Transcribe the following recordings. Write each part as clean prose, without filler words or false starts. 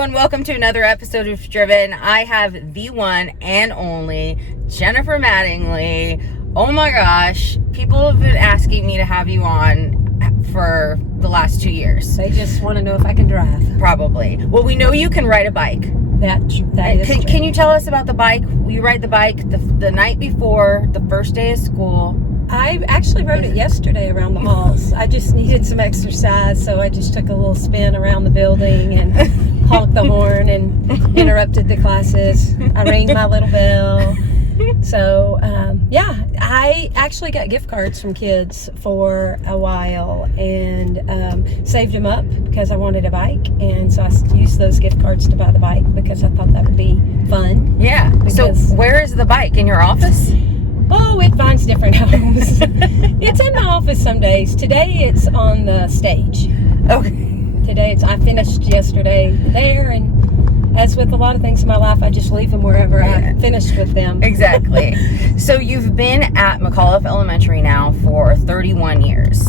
everyone, welcome to another episode of Driven. I have the one and only Jennifer Mattingly. Oh my gosh, people have been asking me to have you on for the last 2 years. They just want to know if I can drive. Probably. Well, we know you can ride a bike. That is true. Can you tell us about the bike? You ride the bike the night before the first day of school. I actually rode it yesterday around the halls. I just needed some exercise, so I just took a little spin around the building and honked the horn and interrupted the classes. I rang my little bell. So, I actually got gift cards from kids for a while and saved them up because I wanted a bike. And so I used those gift cards to buy the bike because I thought that would be fun. Yeah. So where is the bike? In your office? Oh, it finds different homes. It's in the office some days. Today it's on the stage. Okay. I finished yesterday there, and as with a lot of things in my life, I just leave them wherever I finished with them. Exactly. So you've been at McAuliffe Elementary now for 31 years.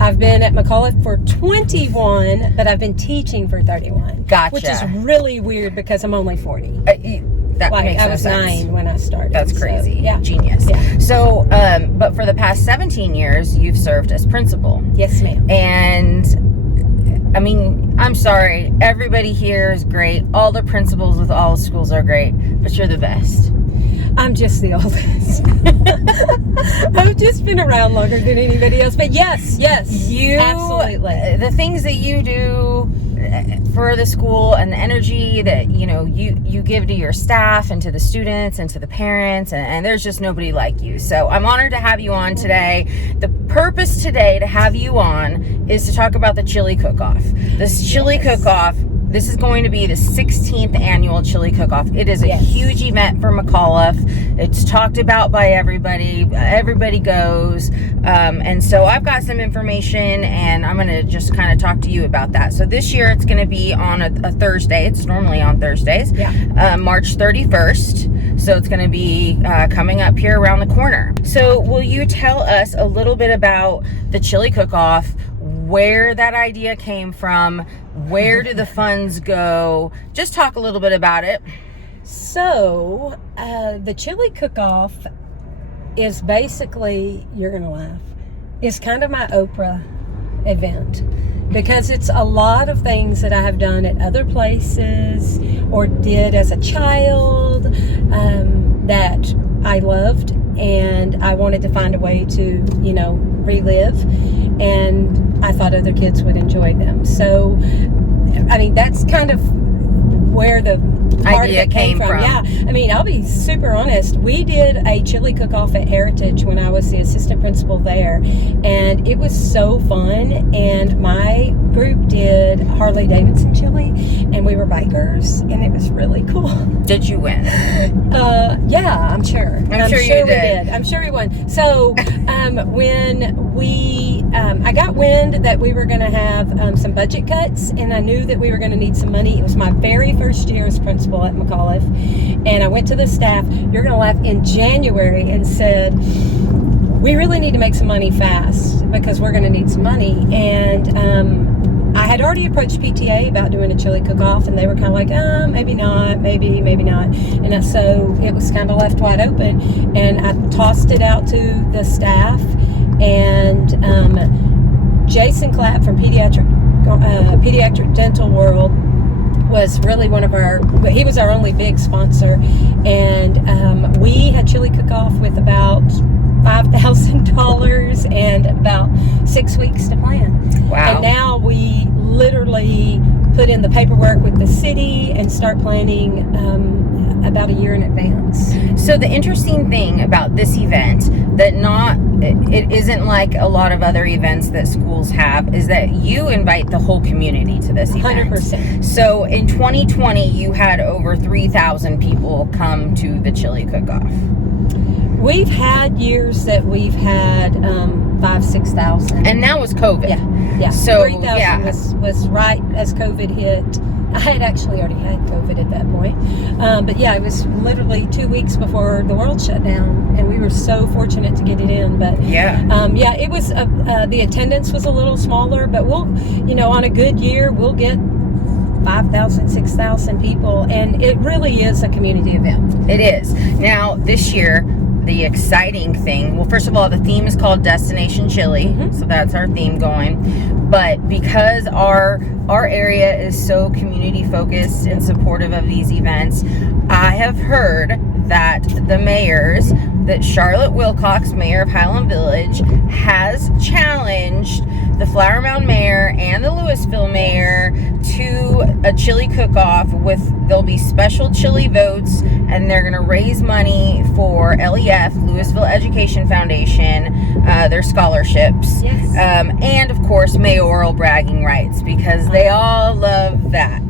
I've been at McAuliffe for 21, but I've been teaching for 31. Gotcha. Which is really weird because I'm only 40. That makes I was no sense. 9 when I started. That's crazy. So, yeah. Genius. Yeah. So, but for the past 17 years, you've served as principal. Yes, ma'am. And, I mean, I'm sorry. Everybody here is great. All the principals with all the schools are great. But you're the best. I'm just the oldest. I've just been around longer than anybody else. But yes, you absolutely. The things that you do for the school and the energy that you give to your staff and to the students and to the parents, and there's just nobody like you. So I'm honored to have you on today. The purpose today to have you on is to talk about the Chili Cook-Off. This Chili Cook-Off, this is going to be the 16th annual Chili Cook-Off. It is a huge event for McAuliffe. It's talked about by everybody. Everybody goes. And so I've got some information, and I'm going to just kind of talk to you about that. So this year it's going to be on a Thursday. It's normally on Thursdays. Yeah. March 31st. So it's going to be coming up here around the corner. So will you tell us a little bit about the Chili Cook-Off, where that idea came from, where do the funds go? Just talk a little bit about it. So, the Chili Cook-Off is basically, you're going to laugh, it's kind of my Oprah event because it's a lot of things that I have done at other places or did as a child that I loved, and I wanted to find a way to, relive, and I thought other kids would enjoy them. So, I mean, that's kind of where the idea came from. Yeah, I mean, I'll be super honest. We did a Chili Cook-Off at Heritage when I was the assistant principal there, and it was so fun. And my group did Harley Davidson chili, and we were bikers, and it was really cool. Did you win? Yeah, I'm sure. I'm sure you we did. I'm sure we won. So when I got wind that we were going to have some budget cuts, and I knew that we were going to need some money. It was my very first year as principal at McAuliffe, and I went to the staff, you're going to laugh, in January and said, we really need to make some money fast because we're going to need some money. And I had already approached PTA about doing a Chili Cook-Off, and they were kind of like, maybe not, maybe not. And so it was kind of left wide open, and I tossed it out to the staff, and Jason Clapp from Pediatric Dental World was really he was our only big sponsor, and we had Chili Cook-Off with about $5,000 and about 6 weeks to plan. Wow. And now we literally put in the paperwork with the city and start planning about a year in advance. So the interesting thing about this event that it isn't like a lot of other events that schools have is that you invite the whole community to this event. 100%. So in 2020, you had over 3,000 people come to the Chili Cook-Off. We've had years that we've had 5,000-6,000, and that was COVID. Yeah. So 3,000 was right as COVID hit. I had actually already had COVID at that point, but yeah, it was literally 2 weeks before the world shut down, and we were so fortunate to get it in. But it was the attendance was a little smaller, but we'll, on a good year, we'll get 5,000, 6,000 people, and it really is a community event. It is. Now, this year, the exciting thing, well, first of all, the theme is called Destination Chile, so that's our theme going. But because our area is so community focused and supportive of these events, I have heard that that Charlotte Wilcox, mayor of Highland Village, has challenged the Flower Mound mayor and the Louisville mayor to a chili cook-off there'll be special chili votes, and they're going to raise money for LEF, Louisville Education Foundation, their scholarships. Yes. And of course, mayoral bragging rights, because they all love that.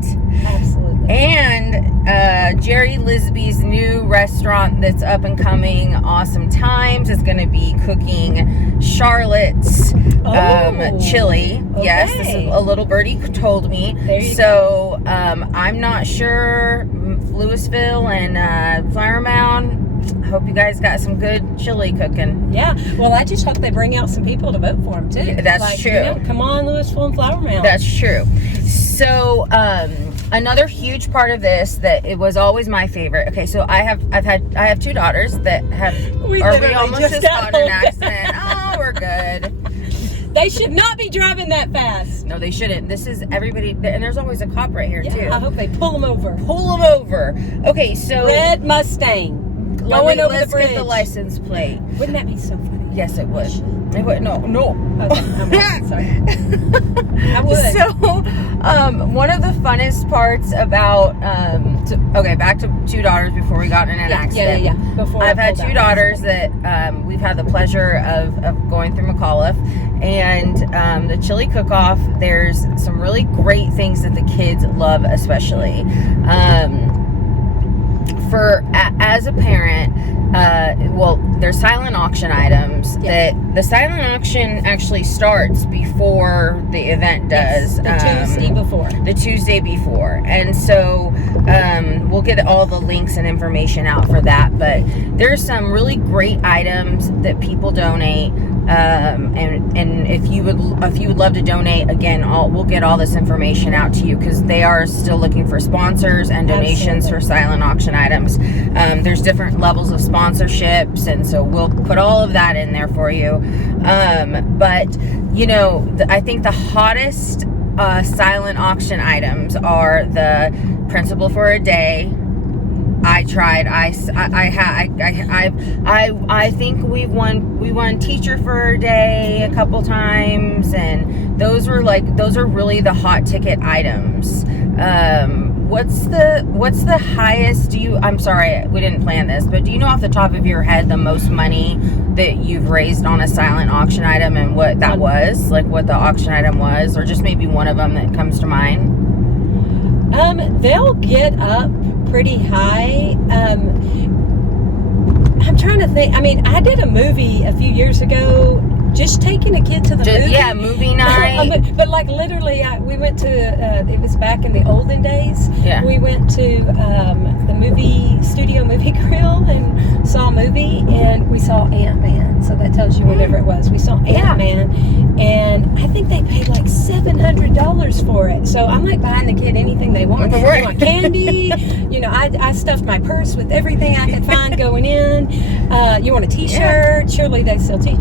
Absolutely. And Jerry Lisby's new restaurant that's up and coming, Awesome Times, is going to be cooking Charlotte's chili. Okay. Yes, this is a little birdie told me. There you go. I'm not sure. Louisville and Flower Mound, hope you guys got some good chili cooking. Yeah. Well, I just hope they bring out some people to vote for them too. That's true. Come on, Louisville and Flower Mound. That's true. So, another huge part of this that it was always my favorite. Okay, so I have two daughters that we almost just got in an accident. Oh, we're good. They should not be driving that fast. No, they shouldn't. This is everybody, and there's always a cop right here too. I hope they pull them over. Pull them over. Okay, so Red Mustang going over the bridge. Let's get the license plate. Wouldn't that be so funny? Yes, it would. It would. No. Okay, I'm sorry. I would. So, one of the funnest parts about, back to two daughters before we got in an accident. Yeah. Before I've had two daughters that we've had the pleasure of going through McAuliffe, and the chili cook-off. There's some really great things that the kids love, especially. As a parent, there's silent auction items that the silent auction actually starts before the event does. Yes, the Tuesday before. And so we'll get all the links and information out for that. But there's some really great items that people donate. And if you would love to donate, again, we'll get all this information out to you, because they are still looking for sponsors and donations for silent auction items. There's different levels of sponsorships, and so we'll put all of that in there for you. But I think the hottest silent auction items are the Principal for a Day. I tried. I think we won Teacher for a Day a couple times, and those are really the hot ticket items. What's the highest? I'm sorry, we didn't plan this, but do you know off the top of your head the most money that you've raised on a silent auction item, and what that was, like what the auction item was, or just maybe one of them that comes to mind? They'll get up pretty high. I'm trying to think. I mean, I did a movie a few years ago, just taking a kid to the movie. Yeah, movie night. But like literally, we went to, it was back in the olden days. Yeah. We went to the studio movie grill and saw a movie, and we saw Ant-Man. So that tells you whatever it was. We saw Ant-Man, and I think they paid like $700 for it. So I'm like buying the kid anything they want. They want candy. I stuffed my purse with everything I could find going in. You want a T-shirt? Yeah. Surely they still teach.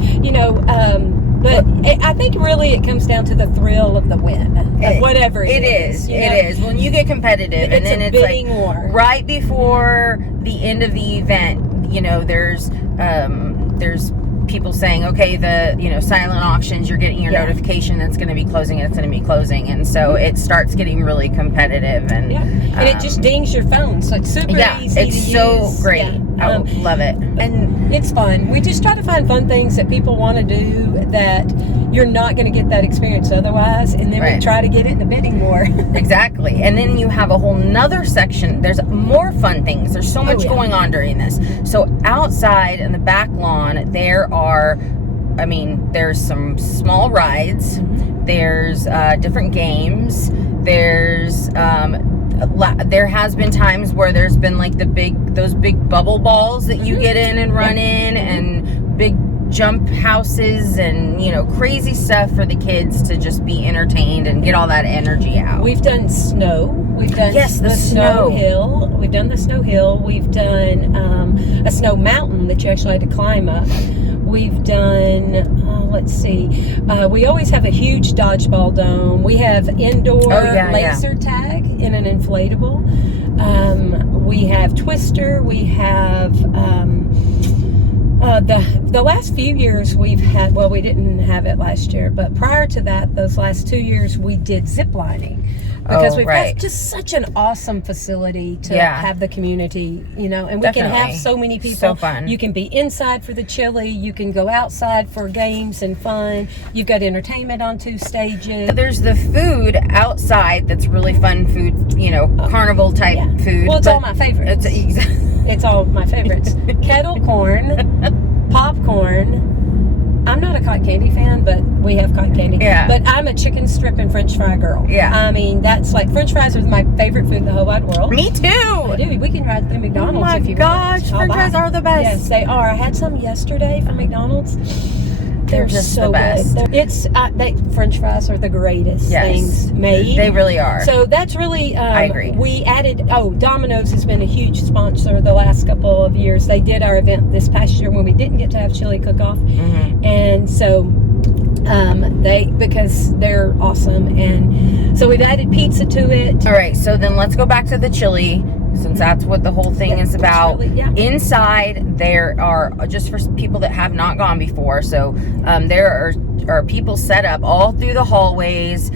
But I think really it comes down to the thrill of the win, of whatever it is. It is. When you get competitive, and then it's bidding war. Right before the end of the event, there's people saying, okay, the silent auctions, you're getting your notification that's going to be closing, and so it starts getting really competitive, and it just dings your phone, so it's super easy to use. It's so great. I love it, and it's fun. We just try to find fun things that people want to do that you're not going to get that experience otherwise, and then we try to get it in the bidding war. Exactly. And then you have a whole nother section. There's more fun things. There's so much going on during this. So outside in the back lawn, there's some small rides. There's different games. There has been times where there's been like those big bubble balls that you get in and run in, and big jump houses and, you know, crazy stuff for the kids to just be entertained and get all that energy out. We've done snow. We've done the snow hill. We've done the snow hill. We've done a snow mountain that you actually had to climb up. We've done, let's see, we always have a huge dodgeball dome. We have indoor laser tag in an inflatable. We have Twister. We have the last few years we've had, well, we didn't have it last year, but prior to that, those last 2 years, we did zip lining. Because we've got just such an awesome facility to have the community, you know, and we can have so many people. So fun. You can be inside for the chili. You can go outside for games and fun. You've got entertainment on 2 stages. There's the food outside that's really fun food, you know, carnival type food. Well, it's all my favorites. It's all my favorites. Kettle corn, popcorn. I'm not a cotton candy fan, but we have cotton candy. Yeah. But I'm a chicken strip and French fry girl. Yeah. I mean, that's like, French fries are my favorite food in the whole wide world. Me too. I do. We can ride through McDonald's if you want. Oh my gosh, French fries are the best. Yes, they are. I had some yesterday from McDonald's. They're just so the best. Good. French fries are the greatest things made. They really are. So that's really, I agree. We added, Domino's has been a huge sponsor the last couple of years. They did our event this past year when we didn't get to have chili cook-off. Mm-hmm. And so because they're awesome. And so we've added pizza to it. All right, so then let's go back to the chili, since that's what the whole thing is about. Inside, there are, just for people that have not gone before, so there are people set up all through the hallways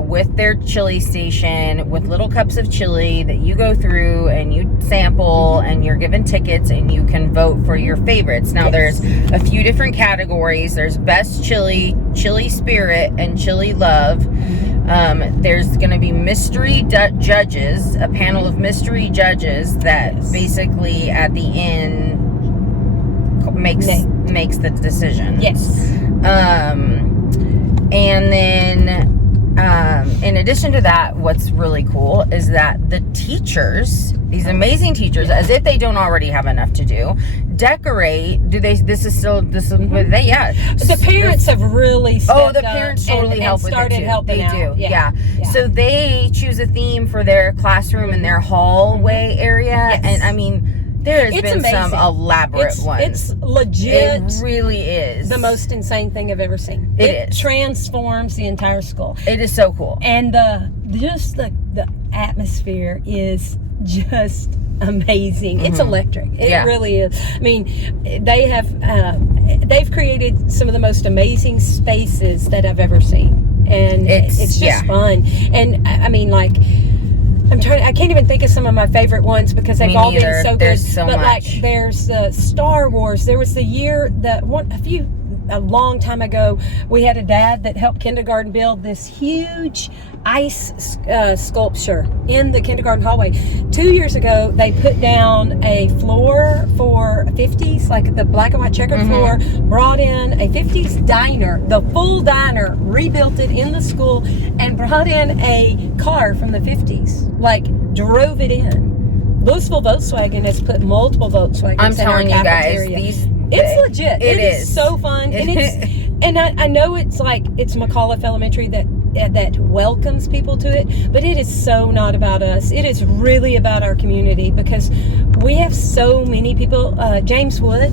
with their chili station, with little cups of chili that you go through and you sample, and you're given tickets and you can vote for your favorites. Now there's a few different categories. There's best chili, chili spirit, and chili love. There's going to be mystery judges, a panel of mystery judges that basically at the end makes the decision. Yes. And then in addition to that, what's really cool is that the teachers, these amazing teachers, as if they don't already have enough to do, decorate. The parents have really stepped up. The parents totally help with it too. They do. Yeah. So they choose a theme for their classroom and their hallway area. And I mean, there has been amazing. Some elaborate ones. It's legit. It really is. The most insane thing I've ever seen. It is. Transforms the entire school. It is so cool. And the atmosphere is just amazing. Mm-hmm. It's electric. It really is. I mean, they've created some of the most amazing spaces that I've ever seen. And it's just fun. And I mean, like, I can't even think of some of my favorite ones because they've all been so good. There's so much. Like, there's Star Wars. There was the year a long time ago, we had a dad that helped kindergarten build this huge ice sculpture in the kindergarten hallway. 2 years ago, they put down a floor for 50s, like the black and white checkered floor, brought in a 50s diner, the full diner, rebuilt it in the school, and brought in a car from the 50s, like drove it in. Louisville Volkswagen has put multiple Volkswagens in our cafeteria. It's legit. It is so fun. And I know it's McAuliffe Elementary that welcomes people to it, but it is so not about us. It is really about our community, because we have so many people. James Wood,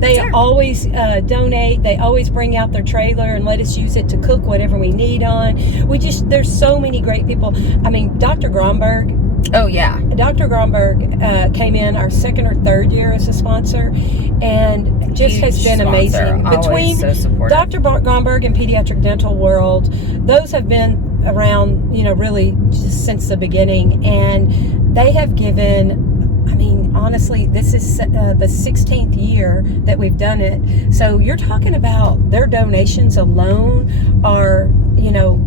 they always donate. They always bring out their trailer and let us use it to cook whatever we need on. There's so many great people. I mean, Dr. Gromberg. Oh, yeah. Dr. Gromberg came in our second or third year as a sponsor, and just has been amazing. Between Dr. Gromberg and Pediatric Dental World, those have been around, really just since the beginning, and they have given, I mean, honestly, this is the 16th year that we've done it. So you're talking about their donations alone are,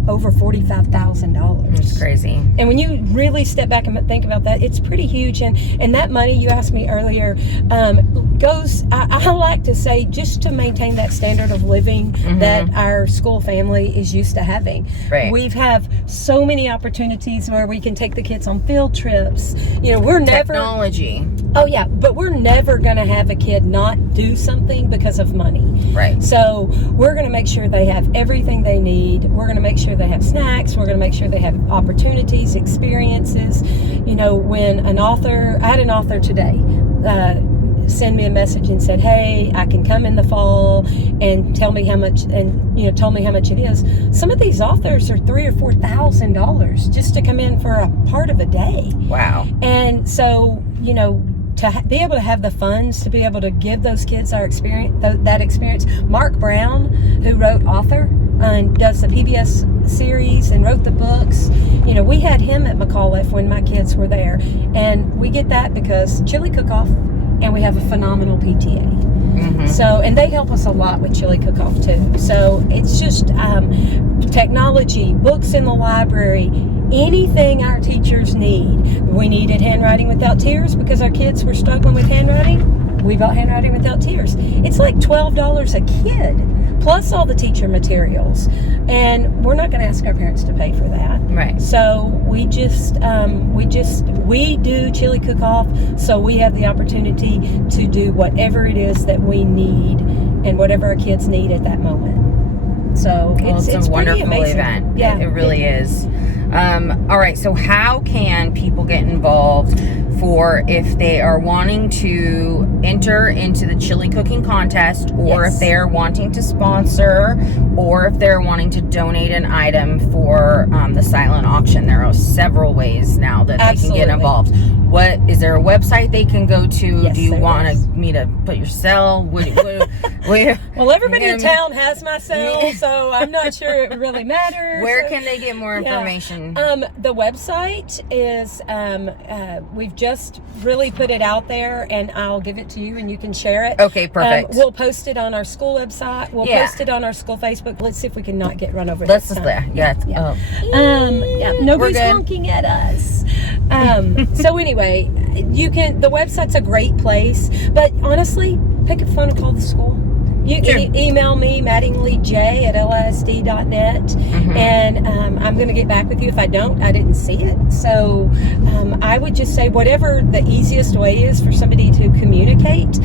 over $45,000. It's crazy. And when you really step back and think about that, it's pretty huge. And that money, you asked me earlier, goes, I like to say, just to maintain that standard of living that our school family is used to having. Right. We have so many opportunities where we can take the kids on field trips. You know, we're never technology. Oh yeah, but we're never going to have a kid not do something because of money. Right. So we're going to make sure they have everything they need. We're going to make sure they have snacks. We're going to make sure they have opportunities, experiences. You know, when I had an author today send me a message and said, hey, I can come in the fall and tell me how much, and told me how much it is. Some of these authors are $3,000 or $4,000 just to come in for a part of a day. Wow. And so, to be able to have the funds to be able to give those kids our experience, that experience. Mark Brown, who wrote Author and does the PBS series and wrote the books, we had him at McAuliffe when my kids were there, and we get that because Chili Cook-Off, and we have a phenomenal PTA. Mm-hmm. So, and they help us a lot with Chili Cook-Off too. So it's just technology, books in the library, anything our teachers need. We needed Handwriting Without Tears because our kids were struggling with handwriting. We bought Handwriting Without Tears. It's like $12 a kid, plus all the teacher materials. And we're not going to ask our parents to pay for that. Right. So we do Chili Cook-Off, so we have the opportunity to do whatever it is that we need and whatever our kids need at that moment. So it's a wonderful pretty amazing event. Yeah, it really is. All right, so how can people get involved for if they are wanting to enter into the chili cooking contest, or Yes. if they're wanting to sponsor, or if they're wanting to donate an item for the silent auction? There are several ways now that they can get involved. What is there a website they can go to? Yes, Do you there want is. me to put your cell? Well, everybody in town has my cell, so I'm not sure it really matters. Where can they get more information? The website is, we've just really put it out there, and I'll give it to you and you can share it. Okay, perfect. We'll post it on our school website. We'll post it on our school Facebook. Let's see if we can not get run over. Let's this just, time. yeah. Nobody's We're good. honking at us. So anyway, the website's a great place, but honestly, pick up the phone and call the school. You can email me, mattinglyj@lisd.net, and I'm going to get back with you. If I don't, I didn't see it. So I would just say whatever the easiest way is for somebody to communicate,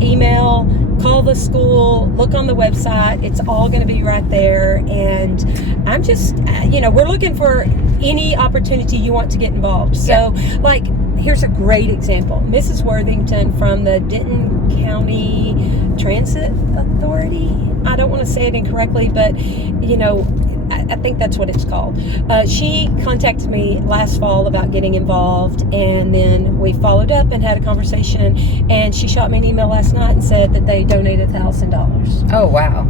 email, call the school, look on the website. It's all going to be right there. And I'm just, we're looking for any opportunity you want to get involved. So, here's a great example. Mrs. Worthington from the Denton County Transit Authority. I don't want to say it incorrectly, but I think that's what it's called. She contacted me last fall about getting involved, and then we followed up and had a conversation, and she shot me an email last night and said that they donated $1,000. Oh, wow.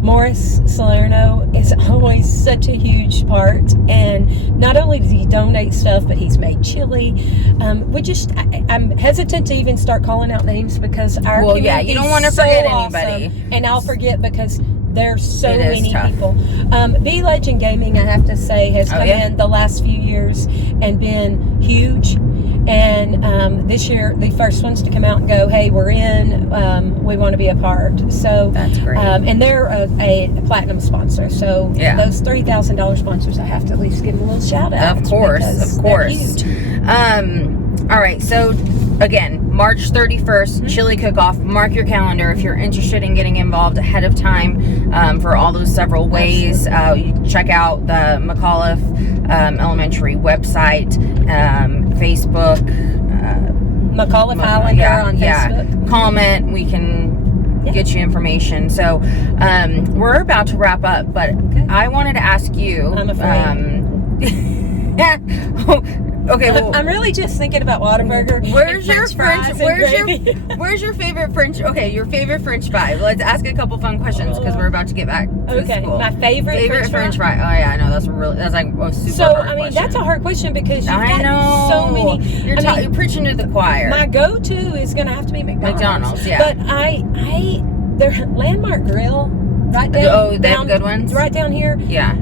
Morris Salerno is always such a huge part, and not only does he donate stuff, but he's made chili. I'm hesitant to even start calling out names because our community you don't want to is so forget awesome, anybody, and I'll forget because there's so many tough. people. B Legend Gaming, I have to say, has come in the last few years and been huge. And this year, the first ones to come out and go, hey, we're in, we want to be a part. So that's great. And they're a platinum sponsor. So those $3,000 sponsors, I have to at least give them a little shout out. Of course. They're huge. All right, so again, March 31st, Chili Cook-Off. Mark your calendar if you're interested in getting involved ahead of time for all those several ways. You check out the McAuliffe Elementary website, Facebook. McAuliffe Highlander on Facebook. Comment. We can get you information. So we're about to wrap up, but I wanted to ask you. I'm afraid. Okay, well, I'm really just thinking about Whataburger. Where's your French? Where's your favorite French? Okay, your favorite French fry. Let's ask a couple fun questions because we're about to get back to school. My favorite French fry. Oh yeah, I know that's like a super hard question. That's a hard question because you've I got know so many. You're preaching to the choir. My go-to is going to have to be McDonald's. Yeah. But their Landmark Grill right down. They have good ones. Right down here. Yeah.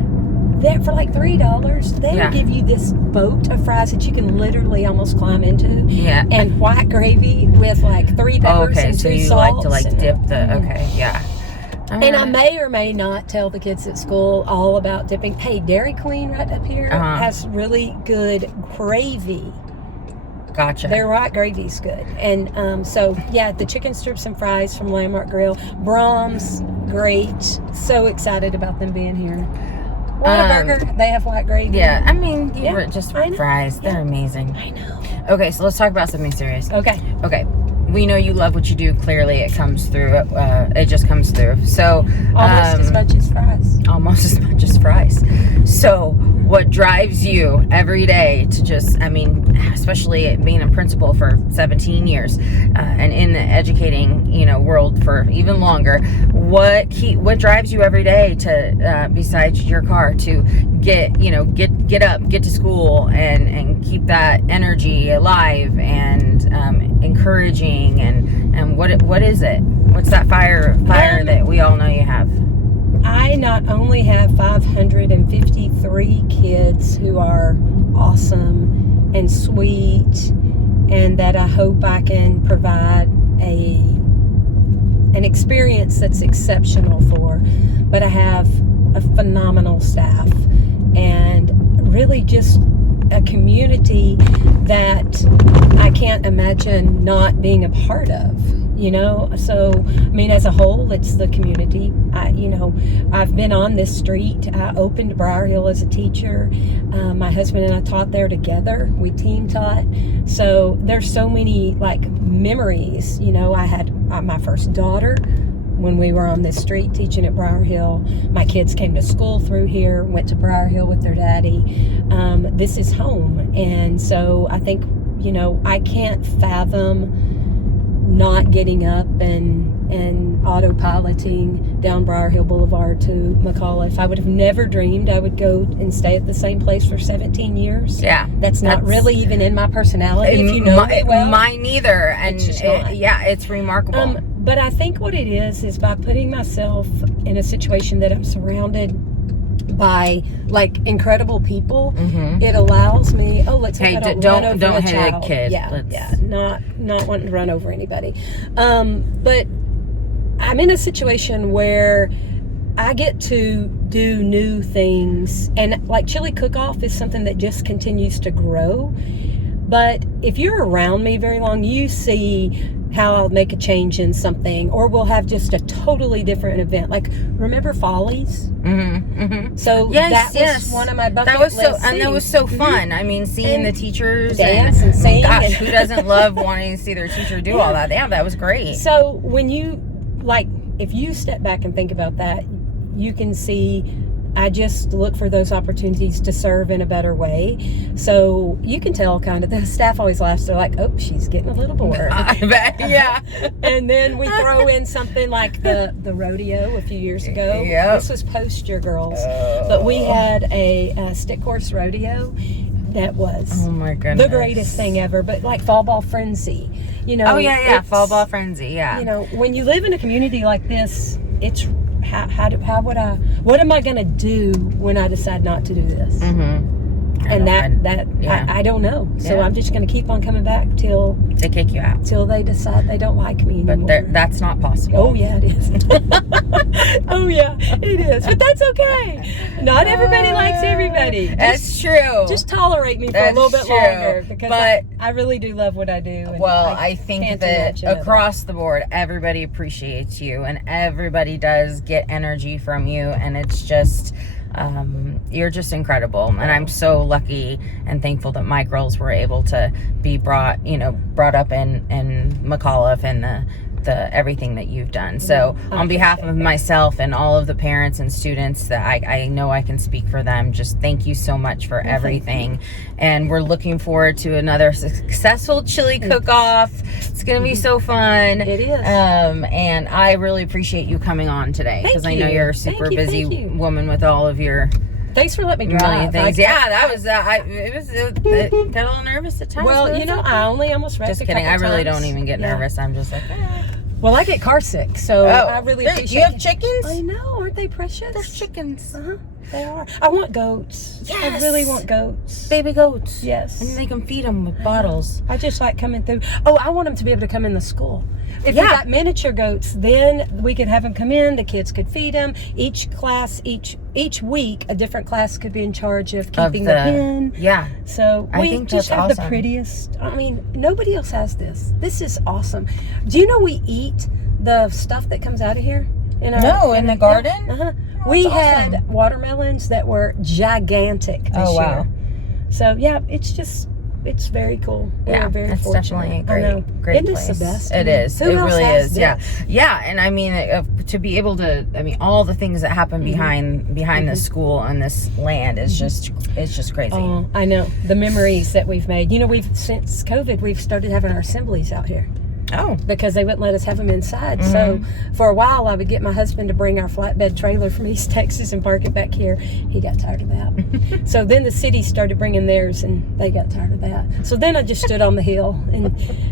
There for like $3, they will give you this boat of fries that you can literally almost climb into. Yeah. And white gravy with like 3 peppers and 2 salts. You like to dip the. Okay. Yeah. And I may or may not tell the kids at school all about dipping. Hey, Dairy Queen right up here has really good gravy. Gotcha. Their white gravy's good. And so, yeah, the chicken strips and fries from Landmark Grill. Brahms, great. So excited about them being here. Whataburger, they have white gravy. Yeah, I mean, just fries. They're amazing. I know. Okay, so let's talk about something serious. Okay. We know you love what you do. Clearly, it comes through. It just comes through. So almost as much as fries. Almost as much as fries. So what drives you every day to just, I mean, especially being a principal for 17 years and in the educating, world for even longer, what drives you every day to, besides your car, to get up, get to school and keep that energy alive and encouraging and what is it? What's that fire that we all know you have? I not only have 553 kids who are awesome and sweet, and that I hope I can provide an experience that's exceptional for, but I have a phenomenal staff and really just a community that I can't imagine not being a part of. So I mean, as a whole, it's the community. I've been on this street. I opened Briar Hill as a teacher. My husband and I taught there together. We team taught. So there's so many memories. I had my first daughter when we were on this street teaching at Briar Hill. My kids came to school through here, went to Briar Hill with their daddy. This is home. And so I think, I can't fathom not getting up and autopiloting down Briar Hill Boulevard to McAuliffe. I would have never dreamed I would go and stay at the same place for 17 years. Yeah. That's not really even in my personality, if you know me well. Mine neither. And it's just not. It's remarkable. But I think what it is by putting myself in a situation that I'm surrounded by incredible people, it allows me. Let's hope I don't run over a child. Hit a kid. Yeah, not wanting to run over anybody. But I'm in a situation where I get to do new things, and Chili Cook-Off is something that just continues to grow. But if you're around me very long, you see how I'll make a change in something, or we'll have just a totally different event. Remember Follies? So that was one of my bucket list things. And that was so fun. I mean, seeing the teachers dance and sing. Gosh, who doesn't love wanting to see their teacher do all that? Yeah, that was great. So when you if you step back and think about that, you can see I just look for those opportunities to serve in a better way. So you can tell kind of the staff always laughs. They're like, oh, she's getting a little bored. I bet, yeah. And then we throw in something like the rodeo a few years ago. Yep. This was post Your Girls. But we had a stick horse rodeo that was oh my goodness, the greatest thing ever. But Fall Ball Frenzy. Oh, yeah. Fall Ball Frenzy, yeah. When you live in a community like this, it's what am I going to do when I decide not to do this? I don't know. So I'm just going to keep on coming back till they kick you out, till they decide they don't like me anymore. But that's not possible. Oh yeah, it is. Oh yeah, it is. But that's okay. Not everybody likes everybody. That's true. Just tolerate me for a little bit longer, because I really do love what I do. And I think that across the board, everybody appreciates you, and everybody does get energy from you, and it's just. You're just incredible, and I'm so lucky and thankful that my girls were able to be brought up in McAuliffe and the everything that you've done. So on behalf of myself and all of the parents and students that I know I can speak for them, just thank you so much for everything. And we're looking forward to another successful Chili Cook-Off. It's going to be so fun. It is. And I really appreciate you coming on today, because I know you're a super busy woman with all of your thanks for letting me drive. Things. That was it got a little nervous at times. Well, I only almost wrecked just kidding. I really don't even get nervous. I'm just like, Well, I get car sick, so I really appreciate. Do you have chickens? I know, aren't they precious? There's chickens. They are. I want goats. Yes. I really want goats. Baby goats. Yes. And they can feed them with bottles. I just like coming through. Oh, I want them to be able to come in the school. If Yeah. we got miniature goats, then we could have them come in. The kids could feed them. Each class, each week, a different class could be in charge of keeping them in. Yeah. So I we think just that's have the awesome. prettiest. I mean, nobody else has this. This is awesome. Do you know we eat the stuff that comes out of here? In the garden? Yeah, uh-huh. Oh, We that's had awesome. watermelons that were gigantic this Oh, wow. year. So yeah, it's very cool. Yeah, We're very it's fortunate. definitely a I know. great Isn't place. this the best? It is. Who It else really has is. Yeah, this? yeah. And I mean, to be able to, I mean, all the things that happen Mm-hmm. behind this school and this land is it's just crazy. Oh, I know. The memories that we've made. You know, since COVID, we've started having our assemblies out here. Oh, Because they wouldn't let us have them inside. So for a while, I would get my husband to bring our flatbed trailer from East Texas and park it back here. He got tired of that. So then the city started bringing theirs, and they got tired of that. So then I just stood on the hill,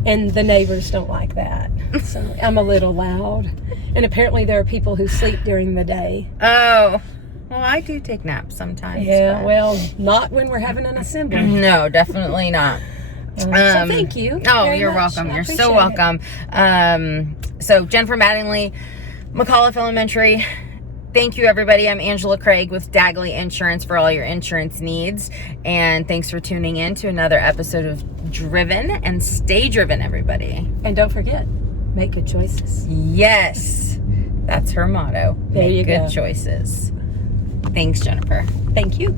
and the neighbors don't like that. So I'm a little loud. And apparently there are people who sleep during the day. oh. Well, I do take naps sometimes. Yeah, but- well, not when we're having an assembly. No, definitely not. So thank you. Oh, very you're much. welcome. I You're so appreciate it. welcome. So Jennifer Mattingly, McAuliffe Elementary. Thank you, everybody. I'm Angela Kreig with Dagley Insurance for all your insurance needs. And thanks for tuning in to another episode of Driven, and stay driven, everybody. And don't forget, make good choices. Yes, that's her motto. There Make you good go. choices. Thanks, Jennifer. Thank you.